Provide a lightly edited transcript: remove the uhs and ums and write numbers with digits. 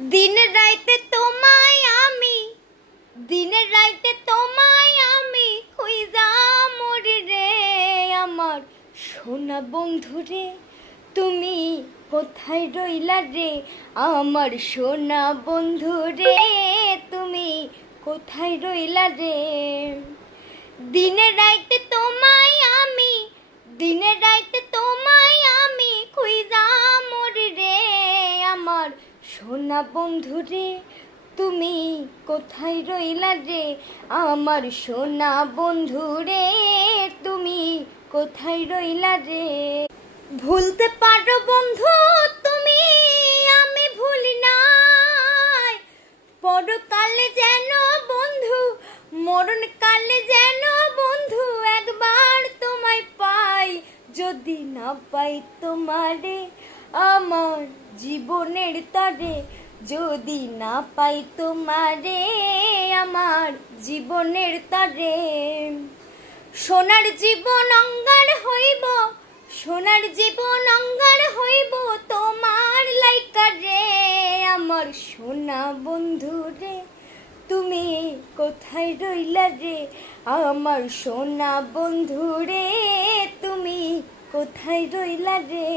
দিনের রাইতে তোমায় আমি দিনের রাইতে তোমায় আমি খুঁজা মরি রে আমার সোনা বন্ধু রে তুমি কোথায় রইলা রে আমার সোনা বন্ধু রে তুমি কোথায় রইলা রে দিনের রাইতে তোমায় আমি দিনের রাইতে তোমায় আমি খুঁজা মরি রে আমার সোনা বন্ধু রে তুমি কোথায় রইলা রে আমার সোনা বন্ধু রে তুমি কোথায় রইলা রে ভুলতে পারো বন্ধু তুমি আমি ভুলি নাই পরকালে যেন বন্ধু মরণকালে যেন বন্ধু একবার তোমায় পাই যদি না পাই তোমারে আমার জীবনের তরে যদি না পাই তোমারে আমার জীবনের তরে সোনার জীবন অঙ্গার হইব সোনার জীবন অঙ্গার হইব তোমার লাইকা রে আমার সোনা বন্ধু রে তুমি কোথায় রইলা রে আমার সোনা বন্ধু রে তুমি কোথায় রইলা রে।